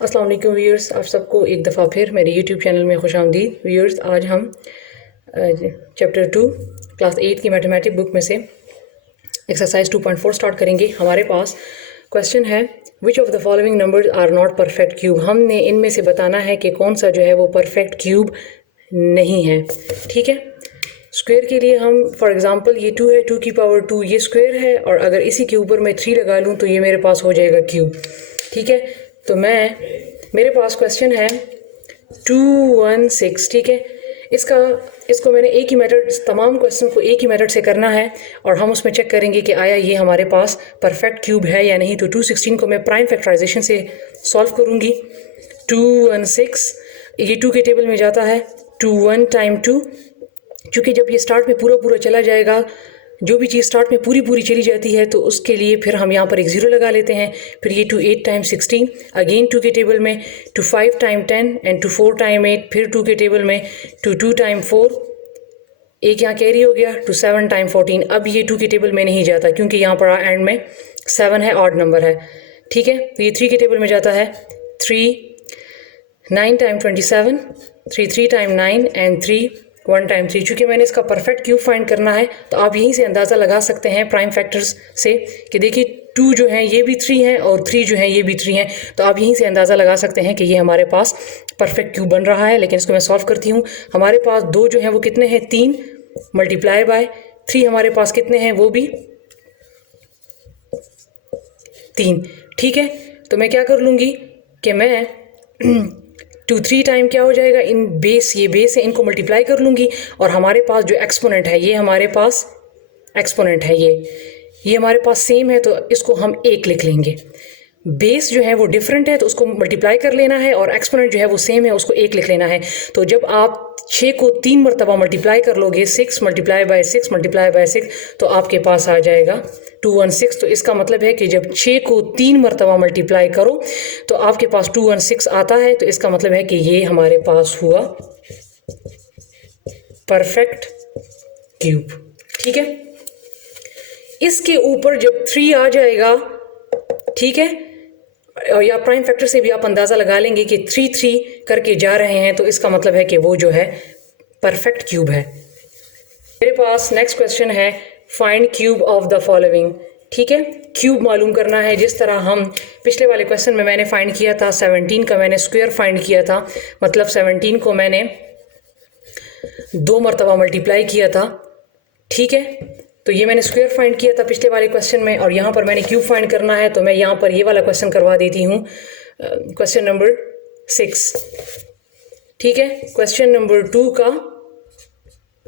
अस्सलाम वालेकुम व्यूअर्स, आप सबको एक दफ़ा फिर मेरे यूट्यूब चैनल में खुशामदीद। व्यूअर्स, आज हम चैप्टर 2 क्लास 8 की मैथमेटिक्स बुक में से एक्सरसाइज 2.4 स्टार्ट करेंगे। हमारे पास क्वेश्चन है, which of the following numbers are not perfect cube. हमने इनमें से बताना है कि कौन सा जो है वो परफेक्ट क्यूब नहीं है। ठीक है, स्क्वायर के लिए हम फॉर एग्जांपल ये 2 है, 2 की पावर 2 ये स्क्वायर है, और अगर इसी के ऊपर मैं 3 लगा लूँ तो ये मेरे पास हो जाएगा क्यूब। ठीक है, तो मेरे पास क्वेश्चन है 216। ठीक है, इसको मैंने एक ही मेथड, तमाम क्वेश्चन को एक ही मेथड से करना है और हम उसमें चेक करेंगे कि आया ये हमारे पास परफेक्ट क्यूब है या नहीं। तो 216 को मैं प्राइम फैक्टराइजेशन से सॉल्व करूँगी। 216 ये 2 के टेबल में जाता है, 2 1 टाइम 2, क्योंकि जब ये स्टार्ट में पूरा पूरा चला जाएगा, जो भी चीज़ स्टार्ट में पूरी पूरी चली जाती है तो उसके लिए फिर हम यहाँ पर एक ज़ीरो लगा लेते हैं। फिर ये 2 8 टाइम 16, अगेन 2 के टेबल में 2 5 टाइम 10 एंड 2 4 टाइम 8, फिर 2 के टेबल में 2 2 टाइम 4, एक यहाँ कैरी हो गया 2 7 टाइम 14। अब ये 2 के टेबल में नहीं जाता क्योंकि यहाँ पर एंड में 7 है, ऑड नंबर है। ठीक है, तो ये 3 के टेबल में जाता है 3 9 टाइम 27, 3 3 टाइम 9 एंड 3 1 टाइम 3। चूँकि मैंने इसका परफेक्ट क्यूब फाइंड करना है तो आप यहीं से अंदाज़ा लगा सकते हैं प्राइम फैक्टर्स से कि देखिए 2 जो हैं ये भी 3 हैं और 3 जो हैं ये भी 3 हैं। तो आप यहीं से अंदाज़ा लगा सकते हैं कि ये हमारे पास परफेक्ट क्यूब बन रहा है। लेकिन इसको मैं सॉल्व करती हूँ। हमारे पास 2 जो हैं वो कितने हैं, 3 मल्टीप्लाई बाय 3 हमारे पास कितने हैं, वो भी 3। ठीक है, तो मैं क्या कर लूँगी कि मैं 2 3 टाइम क्या हो जाएगा, इन बेस, ये बेस है, इनको मल्टीप्लाई कर लूँगी और हमारे पास जो एक्सपोनेंट है ये हमारे पास एक्सपोनेंट है, ये हमारे पास सेम है तो इसको हम 1 लिख लेंगे। बेस जो है वो डिफरेंट है तो उसको मल्टीप्लाई कर लेना है और एक्सपोनेंट जो है वो सेम है, उसको 1 लिख लेना है। तो जब आप 6 को 3 मरतबा मल्टीप्लाई कर लोगे, 6 मल्टीप्लाई बाय 6 मल्टीप्लाई बाय 6, तो आपके पास आ जाएगा 216। तो इसका मतलब है कि जब 6 को 3 मरतबा मल्टीप्लाई करो तो आपके पास 216 आता है। तो इसका मतलब है कि ये हमारे पास हुआ परफेक्ट क्यूब। ठीक है, इसके ऊपर जब 3 आ जाएगा, ठीक है, या प्राइम फैक्टर से भी आप अंदाज़ा लगा लेंगे कि 3 3 करके जा रहे हैं, तो इसका मतलब है कि वो जो है परफेक्ट क्यूब है। मेरे पास नेक्स्ट क्वेश्चन है, find cube of the following. ठीक है, क्यूब मालूम करना है जिस तरह हम पिछले वाले क्वेश्चन में मैंने फाइंड किया था। 17 का मैंने स्क्वायर फाइंड किया था, मतलब 17 को मैंने 2 मरतबा मल्टीप्लाई किया था। ठीक है, तो ये मैंने स्क्वायर फाइंड किया था पिछले वाले क्वेश्चन में और यहाँ पर मैंने क्यूब फाइंड करना है। तो मैं यहाँ पर ये वाला क्वेश्चन करवा देती हूँ, क्वेश्चन नंबर 6। ठीक है, क्वेश्चन नंबर 2 का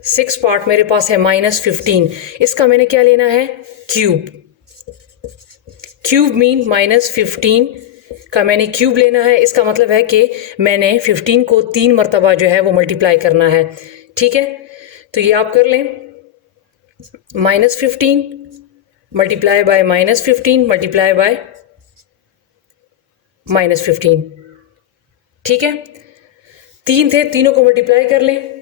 6 पार्ट मेरे पास है -15। इसका मैंने क्या लेना है, क्यूब। क्यूब मीन -15 का मैंने क्यूब लेना है। इसका मतलब है कि मैंने 15 को 3 मरतबा जो है वो मल्टीप्लाई करना है। ठीक है, तो ये आप कर लें, -15 मल्टीप्लाई बाय -15 मल्टीप्लाई बाय -15। ठीक है, 3 थे, तीनों को मल्टीप्लाई कर लें।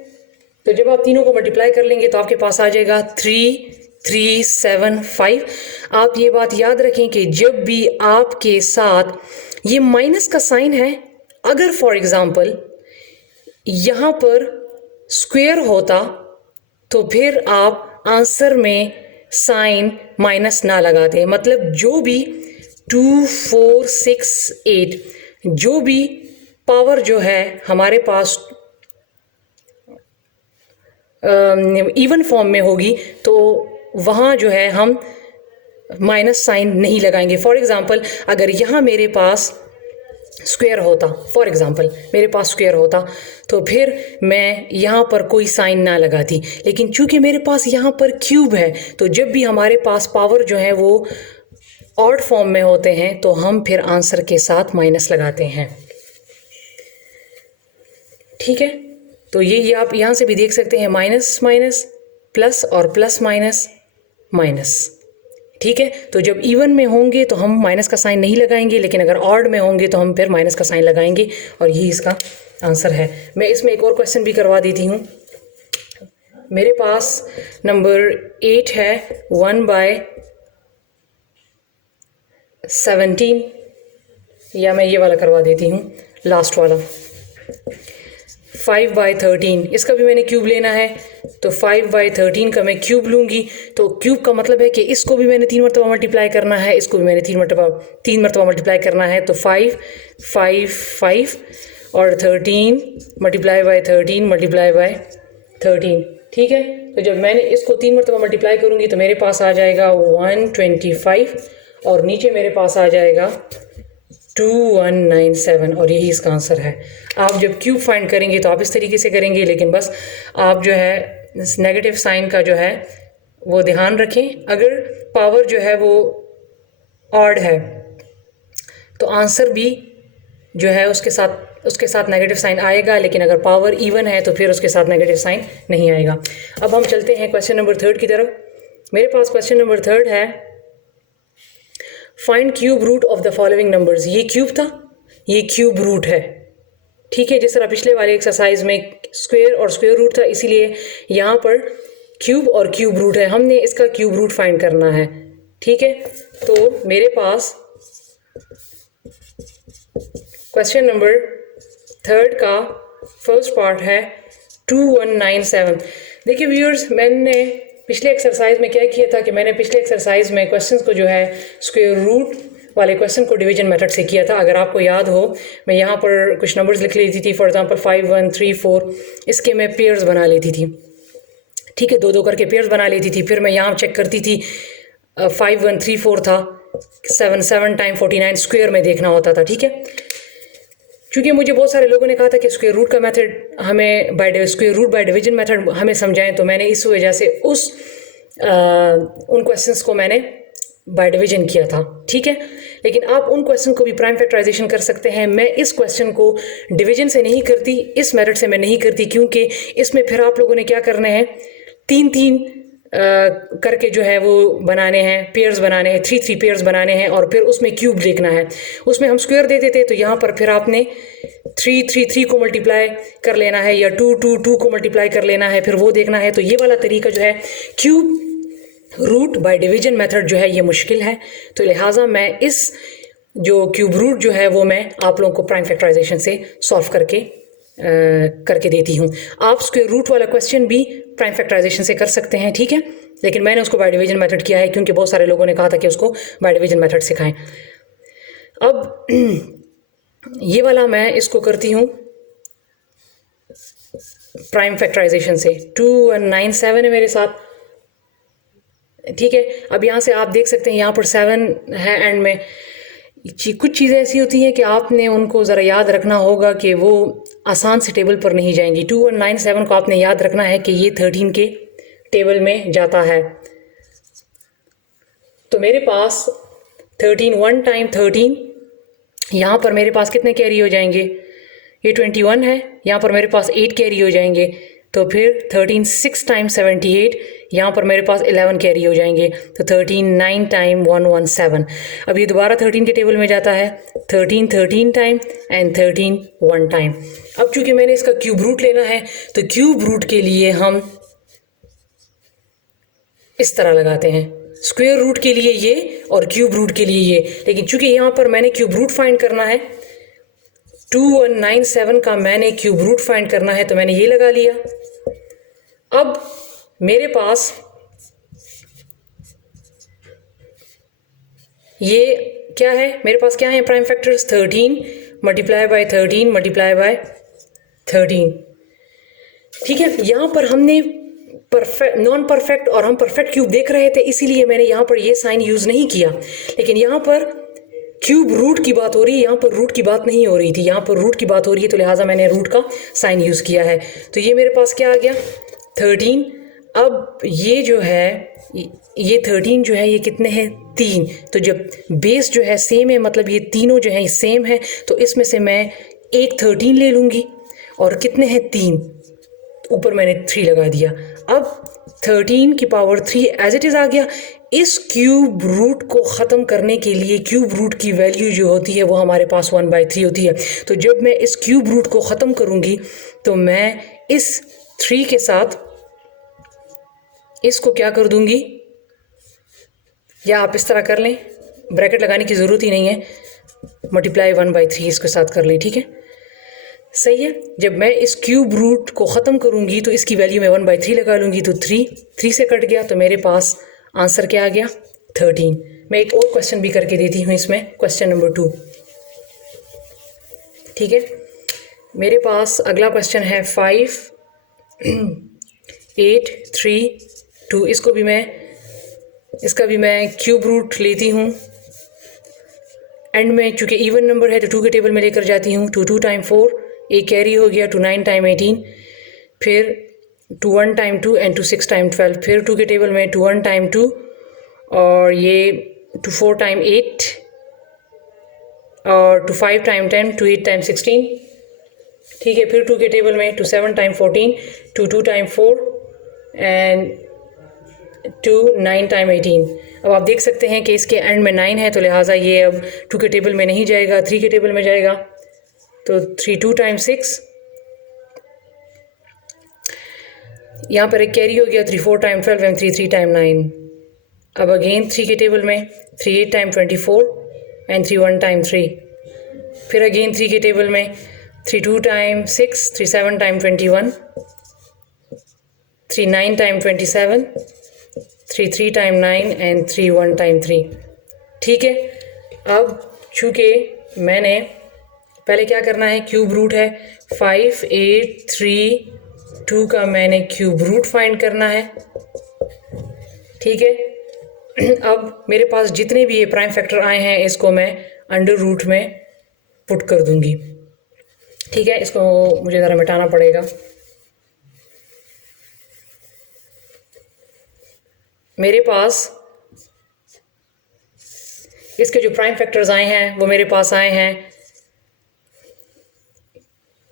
तो जब आप तीनों को मल्टीप्लाई कर लेंगे तो आपके पास आ जाएगा 3375। आप ये बात याद रखें कि जब भी आपके साथ ये माइनस का साइन है, अगर फॉर एग्जांपल यहाँ पर स्क्वायर होता तो फिर आप आंसर में साइन माइनस ना लगाते। मतलब जो भी 2 4 6 8 जो भी पावर जो है हमारे पास इवन फॉर्म में होगी तो वहाँ जो है हम माइनस साइन नहीं लगाएंगे। फॉर एग्जांपल अगर यहाँ मेरे पास स्क्वायर होता, फॉर एग्जांपल मेरे पास स्क्वायर होता तो फिर मैं यहाँ पर कोई साइन ना लगाती। लेकिन चूंकि मेरे पास यहाँ पर क्यूब है तो जब भी हमारे पास पावर जो है वो ऑड फॉर्म में होते हैं तो हम फिर आंसर के साथ माइनस लगाते हैं। ठीक है, तो ये आप यहाँ से भी देख सकते हैं, माइनस माइनस प्लस और प्लस माइनस माइनस। ठीक है, तो जब इवन में होंगे तो हम माइनस का साइन नहीं लगाएंगे, लेकिन अगर ऑड में होंगे तो हम फिर माइनस का साइन लगाएंगे और यही इसका आंसर है। मैं इसमें एक और क्वेश्चन भी करवा देती हूँ। मेरे पास नंबर 8 है, 1/17 या मैं ये वाला करवा देती हूँ, लास्ट वाला 5/13, इसका भी मैंने क्यूब लेना है। तो 5/13 का मैं क्यूब लूँगी। तो क्यूब का मतलब है कि इसको भी मैंने 3 मरतबा मल्टीप्लाई करना है, इसको भी मैंने 3 मरतबा मल्टीप्लाई करना है। तो 5 5 5 और 13 मल्टीप्लाई बाय 13 ठीक है। तो जब मैंने इसको 3 मरतबा मल्टीप्लाई करूँगी तो मेरे पास आ जाएगा 125 और नीचे मेरे पास आ जाएगा 2197 और यही इसका आंसर है। आप जब क्यूब फाइंड करेंगे तो आप इस तरीके से करेंगे, लेकिन बस आप जो है नेगेटिव साइन का जो है वो ध्यान रखें। अगर पावर जो है वो ऑड है तो आंसर भी जो है उसके साथ नेगेटिव साइन आएगा, लेकिन अगर पावर इवन है तो फिर उसके साथ नेगेटिव साइन नहीं आएगा। अब हम चलते हैं क्वेश्चन नंबर 3 की तरफ। मेरे पास क्वेश्चन नंबर 3 है, find cube root of the following numbers. ये क्यूब था, ये क्यूब रूट है, ठीक है। जिस तरह पिछले वाले एक्सरसाइज में स्क्वायर और स्क्वायर रूट था, इसीलिए यहाँ पर क्यूब और क्यूब रूट है। हमने इसका क्यूब रूट फाइंड करना है, ठीक है। तो मेरे पास क्वेश्चन नंबर 3 का फर्स्ट पार्ट है 2197। देखिए व्यूअर्स, मैंने पिछले एक्सरसाइज में क्या किया था कि मैंने पिछले एक्सरसाइज में क्वेश्चंस को जो है स्क्वायर रूट वाले क्वेश्चन को डिवीजन मेथड से किया था। अगर आपको याद हो, मैं यहाँ पर कुछ नंबर्स लिख लेती थी, फॉर एग्जांपल 5 1 3 4, इसके मैं पेयर्स बना लेती थी, ठीक है, 2 करके पेयर्स बना लेती थी। फिर मैं यहाँ चेक करती थी 5 1 3 4 था, 7 टाइम 49 स्क्वायर में देखना होता था, ठीक है। क्योंकि मुझे बहुत सारे लोगों ने कहा था कि स्क्वायर रूट का मेथड हमें square root by division method हमें समझाएं, तो मैंने इस वजह से उन क्वेश्चंस को मैंने बाय डिवीजन किया था, ठीक है। लेकिन आप उन क्वेश्चन को भी प्राइम फैक्टराइजेशन कर सकते हैं। मैं इस क्वेश्चन को डिवीजन से नहीं करती, इस मेथड से मैं नहीं करती, क्योंकि इसमें फिर आप लोगों ने क्या करना है, 3 करके जो है वो बनाने हैं, पेयर्स बनाने हैं, 3 पेयर्स बनाने हैं और फिर उसमें क्यूब देखना है। उसमें हम स्क्वायर दे देते तो यहाँ पर फिर आपने 3 को मल्टीप्लाई कर लेना है या 2 को मल्टीप्लाई कर लेना है, फिर वो देखना है। तो ये वाला तरीका जो है cube root by division method जो है ये मुश्किल है, तो लिहाजा मैं इस जो क्यूब रूट जो है वो मैं आप लोगों को प्राइम फैक्टराइजेशन से सॉल्व करके देती हूँ। आप स्क्वायर रूट वाला क्वेश्चन भी प्राइम फैक्टराइजेशन से कर सकते हैं, ठीक है, लेकिन मैंने उसको बाय डिवीजन मेथड किया है क्योंकि बहुत सारे लोगों ने कहा था कि उसको बाय डिवीजन मेथड सिखाएं। अब ये वाला मैं इसको करती हूँ प्राइम फैक्टराइजेशन से। 2197 है मेरे साथ, ठीक है। अब यहाँ से आप देख सकते हैं यहाँ पर 7 है एंड में। कुछ चीज़ें ऐसी होती हैं कि आपने उनको ज़रा याद रखना होगा कि वो आसान से टेबल पर नहीं जाएंगी। 2197 को आपने याद रखना है कि ये 13 के टेबल में जाता है। तो मेरे पास 13 1 टाइम 13, यहाँ पर मेरे पास कितने कैरी हो जाएंगे, ये 21 है, यहाँ पर मेरे पास 8 कैरी हो जाएंगे। तो फिर 13 6 टाइम 78, यहाँ पर मेरे पास 11 कैरी हो जाएंगे। तो 13 9 टाइम 117। अब ये दोबारा 13 के टेबल में जाता है, 13 टाइम एंड 13 1 टाइम। अब चूंकि मैंने इसका क्यूब रूट लेना है तो क्यूब रूट के लिए हम इस तरह लगाते हैं, स्क्वायर रूट के लिए ये और क्यूब रूट के लिए ये। लेकिन चूंकि यहाँ पर मैंने क्यूब रूट फाइंड करना है, 2197 का मैंने क्यूब रूट फाइंड करना है, तो मैंने ये लगा लिया। अब मेरे पास ये क्या है, मेरे पास क्या है prime factors, 13 multiply by 13 multiply by 13, ठीक है। यहाँ पर हमने परफेक्ट नॉन परफेक्ट और हम परफेक्ट क्यूब देख रहे थे, इसीलिए मैंने यहाँ पर ये साइन यूज़ नहीं किया। लेकिन यहाँ पर क्यूब रूट की बात हो रही है, यहाँ पर रूट की बात नहीं हो रही थी, यहाँ पर रूट की बात हो रही है, तो लिहाजा मैंने रूट का साइन यूज़ किया है। तो ये मेरे पास क्या आ गया, 13। अब ये जो है ये 13 जो है ये कितने हैं, 3। तो जब बेस जो है सेम है, मतलब ये तीनों जो है ये सेम है, तो इसमें से मैं एक 13 ले लूँगी और कितने हैं 3, ऊपर मैंने 3 लगा दिया। अब 13 की पावर 3 एज इट इज़ आ गया। इस क्यूब रूट को ख़त्म करने के लिए क्यूब रूट की वैल्यू जो होती है वो हमारे पास 1/3 होती है। तो जब मैं इस क्यूब रूट को ख़त्म करूँगी तो मैं इस 3 के साथ इसको क्या कर दूँगी, या आप इस तरह कर लें, ब्रैकेट लगाने की ज़रूरत ही नहीं है, मल्टीप्लाई 1/3 इसके साथ कर लें, ठीक है, सही है। जब मैं इस क्यूब रूट को ख़त्म करूँगी तो इसकी वैल्यू मैं 1/3 लगा लूँगी, तो 3 से कट गया, तो मेरे पास आंसर क्या आ गया, 13। मैं एक और क्वेश्चन भी करके देती हूँ इसमें, क्वेश्चन नंबर 2, ठीक है। मेरे पास अगला क्वेश्चन है 5, 8, 3, 2। इसका भी मैं क्यूब रूट लेती हूँ। एंड में चूँकि इवन नंबर है तो 2 के टेबल में लेकर जाती हूँ। 2 टाइम 4, एक कैरी हो गया, 2 9 टाइम 18, फिर 2 1 टाइम 2 एंड 2 6 टाइम 12, फिर 2 के टेबल में 2 1 टाइम 2, और ये 2 4 टाइम 8, और 2 5 टाइम 10, 2 8 टाइम 16, ठीक है। फिर 2 के टेबल में 2 7 टाइम 14, 2 2 टाइम 4 एंड 2 9 टाइम 18। अब आप देख सकते हैं कि इसके एंड में 9 है, तो लिहाजा ये अब 2 के टेबल में नहीं जाएगा, 3 के टेबल में जाएगा। तो 3 2 टाइम 6, यहाँ पर एक कैरी हो गया, 3 4 टाइम 12 एंड 3 3 टाइम 9। अब अगेन 3 के टेबल में 3 8 टाइम 24 एंड 3 1 टाइम 3, फिर अगेन 3 के टेबल में 3 2 time 6, 3 7 time 21, 3 9 time 27, 3 3 time 9 and 3 1 time 3, ठीक है। अब चूँकि मैंने पहले क्या करना है, क्यूब रूट है 5 8 3 2 का मैंने क्यूब रूट फाइंड करना है, ठीक है। अब मेरे पास जितने भी ये प्राइम फैक्टर आए हैं इसको मैं अंडर रूट में पुट कर दूंगी, ठीक है। इसको मुझे ज़रा मिटाना पड़ेगा। मेरे पास इसके जो प्राइम फैक्टर्स आए हैं वो मेरे पास आए हैं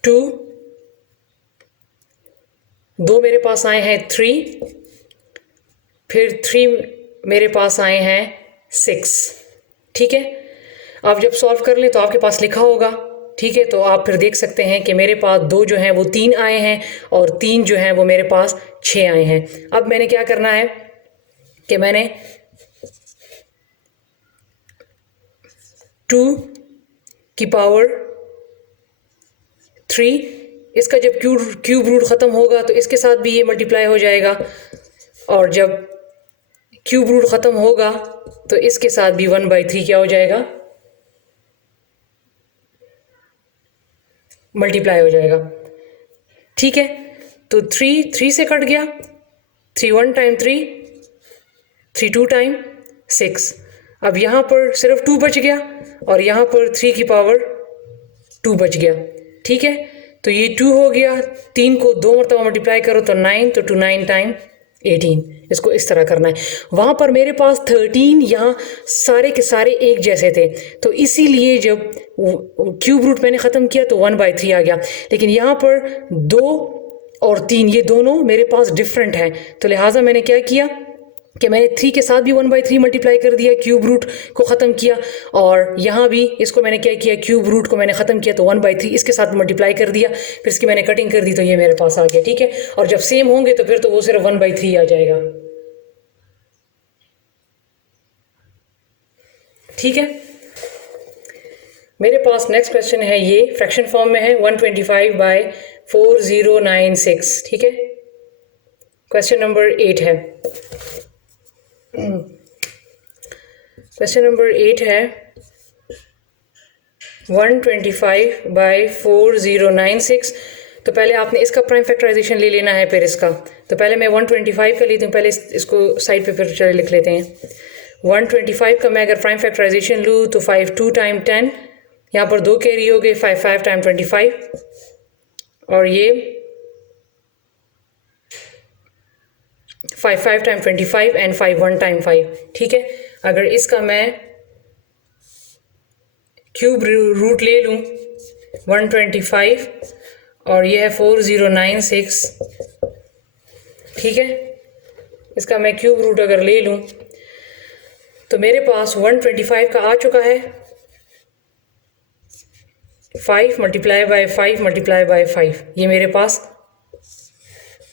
2, 2 मेरे पास आए हैं 3, फिर 3 मेरे पास आए हैं 6, ठीक है। आप जब सॉल्व कर लें तो आपके पास लिखा होगा, ठीक है। तो आप फिर देख सकते हैं कि मेरे पास 2 जो हैं वो 3 आए हैं और 3 जो हैं वो मेरे पास 6 आए हैं। अब मैंने क्या करना है कि मैंने 2 की पावर 3, इसका जब क्यूब रूट ख़त्म होगा तो इसके साथ भी ये मल्टीप्लाई हो जाएगा, और जब क्यूब रूट ख़त्म होगा तो इसके साथ भी 1/3 क्या हो जाएगा, मल्टीप्लाई हो जाएगा, ठीक है। तो 3 से कट गया, 3 1 टाइम 3, 3 2 टाइम 6। अब यहाँ पर सिर्फ 2 बच गया और यहाँ पर 3 की पावर 2 बच गया, ठीक है। तो ये 2 हो गया, 3 को 2 मरतबा मल्टीप्लाई करो तो 9, तो 2 9 टाइम 18। इसको इस तरह करना है। वहाँ पर मेरे पास 13, यहाँ सारे के सारे एक जैसे थे, तो इसीलिए जब क्यूब रूट मैंने ख़त्म किया तो 1/3 आ गया। लेकिन यहाँ पर 2 और 3 ये दोनों मेरे पास डिफरेंट हैं, तो लिहाजा मैंने क्या किया कि मैंने 3 के साथ भी 1/3 मल्टीप्लाई कर दिया, क्यूब रूट को ख़त्म किया, और यहाँ भी इसको मैंने क्या किया, क्यूब रूट को मैंने ख़त्म किया तो 1/3 इसके साथ मल्टीप्लाई कर दिया, फिर इसकी मैंने कटिंग कर दी तो ये मेरे पास आ गया, ठीक है। और जब सेम होंगे तो फिर तो वो सिर्फ 1/3 आ जाएगा, ठीक है। मेरे पास नेक्स्ट क्वेश्चन है, ये फ्रैक्शन फॉर्म में है, 125/4096, ठीक है। क्वेश्चन नंबर 8 है, क्वेश्चन नंबर 8 है 125/4096। तो पहले आपने इसका प्राइम फैक्टराइजेशन ले लेना है, फिर इसका। तो पहले मैं 125 का लेती हूँ, पहले इसको साइड पे फिर चले लिख लेते हैं। 125 का मैं अगर प्राइम फैक्टराइजेशन लूँ तो 5 2 टाइम 10, यहाँ पर 2 कैरी हो गए, 5 5 टाइम 25, और ये 5 5 टाइम 25 एंड 5 1 टाइम 5, ठीक है। अगर इसका मैं क्यूब रूट ले लूँ 125 और ये है 4096, ठीक है। इसका मैं क्यूब रूट अगर ले लूँ तो मेरे पास 125 का आ चुका है 5 मल्टीप्लाई बाय 5 मल्टीप्लाई बाय 5, ये मेरे पास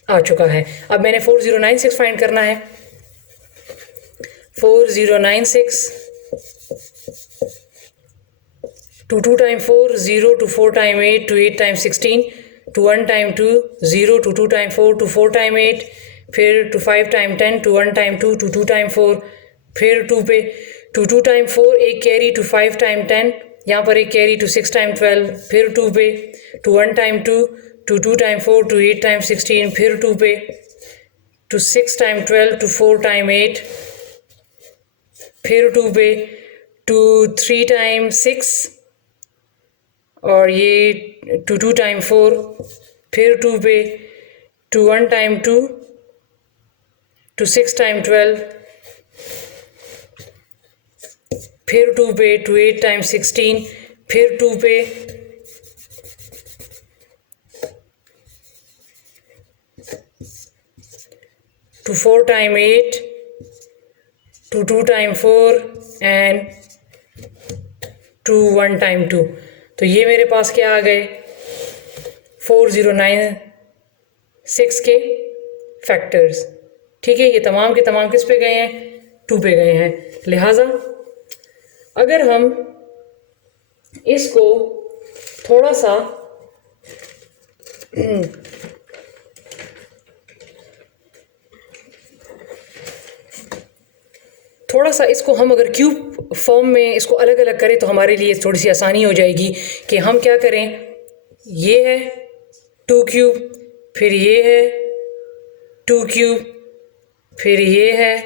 आ चुका है। अब मैंने 4096 फाइंड करना है। 4096 to 2 times 4 0 to 4 times 8 to 8 times 16 to 1 times 2 0 to 2 times 4 to 4 times 8 फिर to 5 times 10 to 1 times 2 to 2 times 4 फिर 2 पे to 2 times 4 एक कैरी to 5 times 10 यहाँ पर एक कैरी to 6 times 12 फिर 2 पे to 1 times 2 to 2 times 4 to 8 times 16 फिर 2 पे to 6 times 12 to 4 times 8 फिर 2 पे to 3 times 6 और ये to 2 times 4 फिर 2 पे to 1 times 2 to 6 times 12 फिर 2 पे to 8 times 16 फिर 2 पे to 4 times 8 to 2 times 4 and to 1 times 2 तो ये मेरे पास क्या आ गए 4096 के फैक्टर्स। ठीक है, ये तमाम के तमाम किस पे गए हैं 2 पे गए हैं। लिहाजा अगर हम इसको थोड़ा सा इसको हम अगर क्यूब फॉर्म में इसको अलग अलग करें तो हमारे लिए थोड़ी सी आसानी हो जाएगी कि हम क्या करें। ये है 2 क्यूब, फिर ये है 2 क्यूब, फिर ये है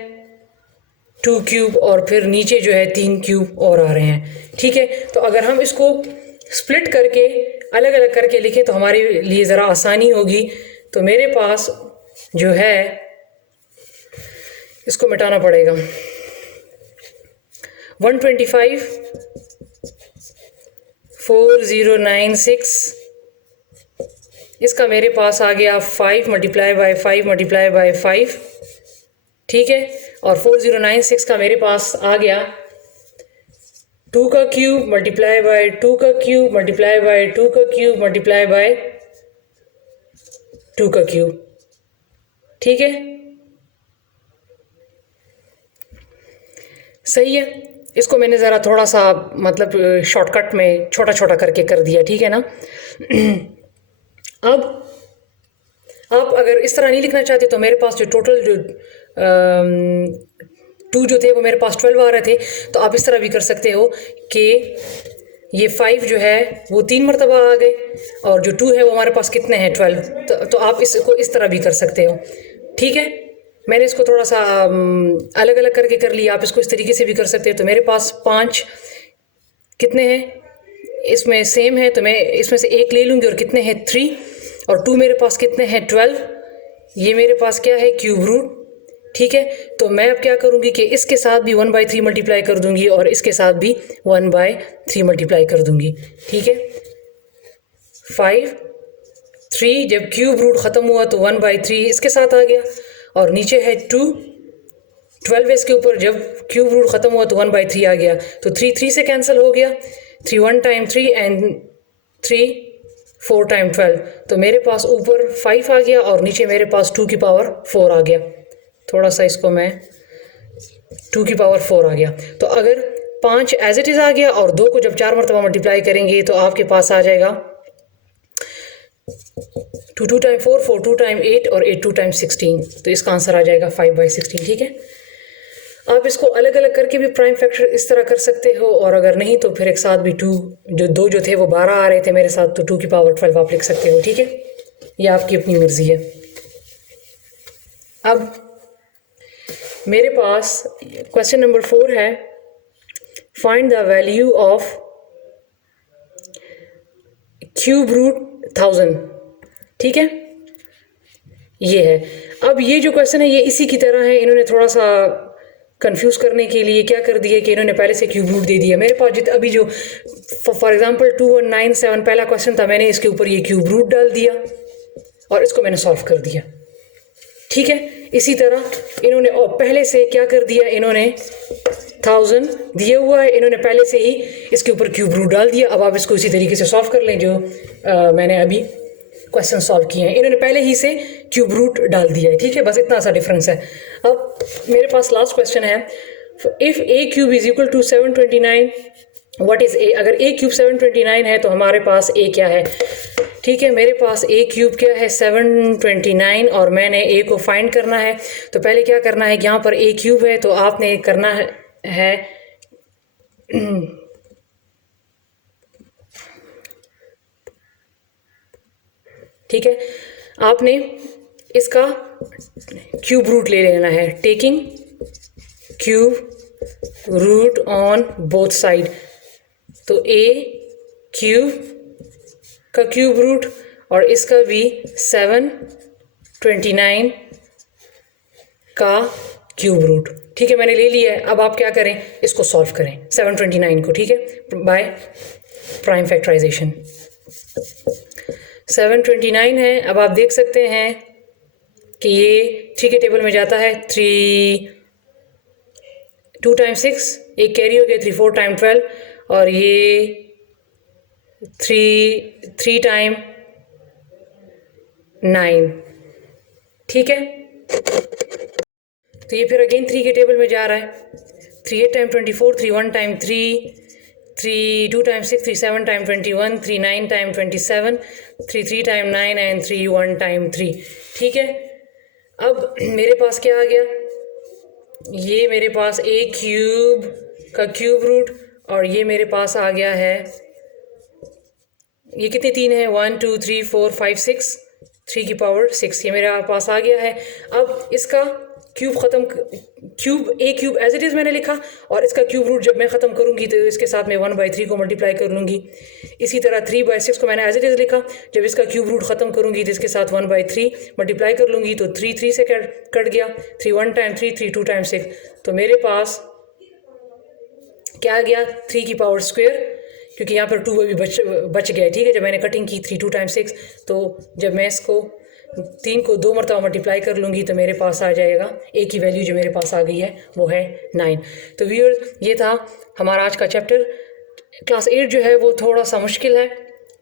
2 क्यूब और फिर नीचे जो है 3 क्यूब और आ रहे हैं। ठीक है, तो अगर हम इसको स्प्लिट करके अलग अलग करके लिखें तो हमारे लिए ज़रा आसानी होगी। तो मेरे पास जो है इसको मिटाना पड़ेगा 125 4096 इसका मेरे पास आ गया 5 मल्टीप्लाई बाय 5 मल्टीप्लाई बाय 5। ठीक है, और 4096 का मेरे पास आ गया 2 का क्यूब मल्टीप्लाई बाय 2 का क्यूब मल्टीप्लाई बाय 2 का क्यूब मल्टीप्लाई बाय 2 का क्यूब। ठीक है, सही है। इसको मैंने ज़रा थोड़ा सा मतलब शॉर्टकट में छोटा छोटा करके कर दिया। ठीक है ना। अब आप अगर इस तरह नहीं लिखना चाहते तो मेरे पास जो टोटल जो 2 जो थे वो मेरे पास 12 आ रहे थे, तो आप इस तरह भी कर सकते हो कि ये 5 जो है वो 3 मरतबा आ गए और जो 2 है वो हमारे पास कितने हैं 12। तो आप इसको इस तरह भी कर सकते हो। ठीक है, मैंने इसको थोड़ा सा अलग अलग करके कर लिया। आप इसको इस तरीके से भी कर सकते हो। तो मेरे पास 5 कितने हैं इसमें सेम है, तो मैं इसमें से एक ले लूँगी और कितने हैं 3 और 2 मेरे पास कितने हैं 12। ये मेरे पास क्या है क्यूब रूट। ठीक है, तो मैं अब क्या करूँगी कि इसके साथ भी 1/3 मल्टीप्लाई कर दूँगी और इसके साथ भी 1/3 मल्टीप्लाई कर दूँगी। ठीक है, 5 3 जब क्यूब रूट ख़त्म हुआ तो 1/3 इसके साथ आ गया और नीचे है 2 12 इसके ऊपर जब क्यूब रूट ख़त्म हुआ तो 1/3 आ गया, तो 3 3 से कैंसिल हो गया। 3 1 टाइम 3 एंड 3 4 टाइम 12, तो मेरे पास ऊपर 5 आ गया और नीचे मेरे पास 2 की पावर 4 आ गया। थोड़ा सा इसको मैं 2 की पावर 4 आ गया। तो अगर 5 एज इट इज़ आ गया और 2 को जब 4 मरतबा मल्टीप्लाई करेंगे तो आपके पास आ जाएगा 2 2 टाइम 4 4 2 टाइम 8 और 8 2 टाइम 16, तो इसका आंसर आ जाएगा 5/16। ठीक है, आप इसको अलग अलग करके भी प्राइम फैक्टर इस तरह कर सकते हो और अगर नहीं तो फिर एक साथ भी 2 जो थे वो 12 आ रहे थे मेरे साथ, तो 2 की पावर 12 आप लिख सकते हो। ठीक है, ये आपकी अपनी मर्जी है। अब मेरे पास क्वेश्चन नंबर 4 है, find the value of cube root 1000। ठीक है, ये है। अब ये जो क्वेश्चन है ये इसी की तरह है। इन्होंने थोड़ा सा कंफ्यूज करने के लिए क्या कर दिया कि इन्होंने पहले से क्यूब रूट दे दिया। मेरे पास अभी जो फॉर एग्जांपल 2197 पहला क्वेश्चन था, मैंने इसके ऊपर ये क्यूब रूट डाल दिया और इसको मैंने सॉल्व कर दिया। ठीक है, इसी तरह इन्होंने और पहले से क्या कर दिया, इन्होंने 1000 दिया हुआ है, इन्होंने पहले से ही इसके ऊपर क्यूब रूट डाल दिया। अब आप इसको इसी तरीके से सॉल्व कर लें जो मैंने अभी क्वेश्चन सॉल्व किए हैं। इन्होंने पहले ही से क्यूब रूट डाल दिया है। ठीक है, बस इतना सा डिफरेंस है। अब मेरे पास लास्ट क्वेश्चन है, if a cube is equal to 729 what is a, अगर ए क्यूब 729 है तो हमारे पास ए क्या है। ठीक है, मेरे पास ए क्यूब क्या है 729 और मैंने ए को फाइंड करना है। तो पहले क्या करना है, यहाँ पर ए क्यूब है तो आपने करना है ठीक है, आपने इसका क्यूब रूट ले लेना है, taking cube root on both side. तो ए क्यूब का क्यूब रूट और इसका भी 729 का क्यूब रूट। ठीक है, मैंने ले लिया है। अब आप क्या करें, इसको सॉल्व करें 729 को, ठीक है, बाय प्राइम फैक्टराइजेशन। 729 है, अब आप देख सकते हैं कि ये 3 के टेबल में जाता है। 3 2 टाइम्स 6, एक कैरी हो गया, 3 4 टाइम 12 और ये 3 टाइम 9। ठीक है, तो ये फिर अगेन 3 के टेबल में जा रहा है। 3 8 time 24, 3 1 time 3, 3 2 time 6, 3 7 time 21, 3 9 time 27, 3 3 time 9 and 3 1 time 3। ठीक है, अब मेरे पास क्या आ गया, ये मेरे पास ए क्यूब का क्यूब रूट और ये मेरे पास आ गया है, ये कितने 3 है, 1 2 3 4 5 6, 3 की पावर 6, ये मेरे पास आ गया है। अब इसका क्यूब ख़त्म, cube a cube as it is मैंने लिखा और इसका क्यूब रूट जब मैं ख़त्म करूँगी तो इसके साथ मैं 1/3 को मल्टीप्लाई कर लूँगी। इसी तरह 3/6 को मैंने एज इट इज़ लिखा, जब इसका क्यूब रूट ख़त्म करूँगी तो इसके साथ 1/3 मल्टीप्लाई कर लूँगी। तो 3 3 से कट गया, 3 1 टाइम 3, 3 2 टाइम 6। तो मेरे पास क्या आ गया, 3 की पावर स्क्वेयर, क्योंकि यहाँ पर 2 भी बच गया। ठीक है, जब मैंने कटिंग की 3 2 टाइम 6, तो जब मैं इसको 3 को 2 मरतबा मल्टीप्लाई कर लूँगी तो मेरे पास आ जाएगा, ए की वैल्यू जो मेरे पास आ गई है वो है 9। तो व्यूअर्स, ये था हमारा आज का चैप्टर। क्लास 8 जो है वो थोड़ा सा मुश्किल है,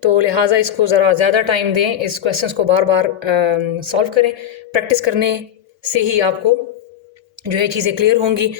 तो लिहाजा इसको ज़रा ज़्यादा टाइम दें, इस क्वेश्चंस को बार बार सॉल्व करें। प्रैक्टिस करने से ही आपको जो है चीज़ें क्लियर होंगी।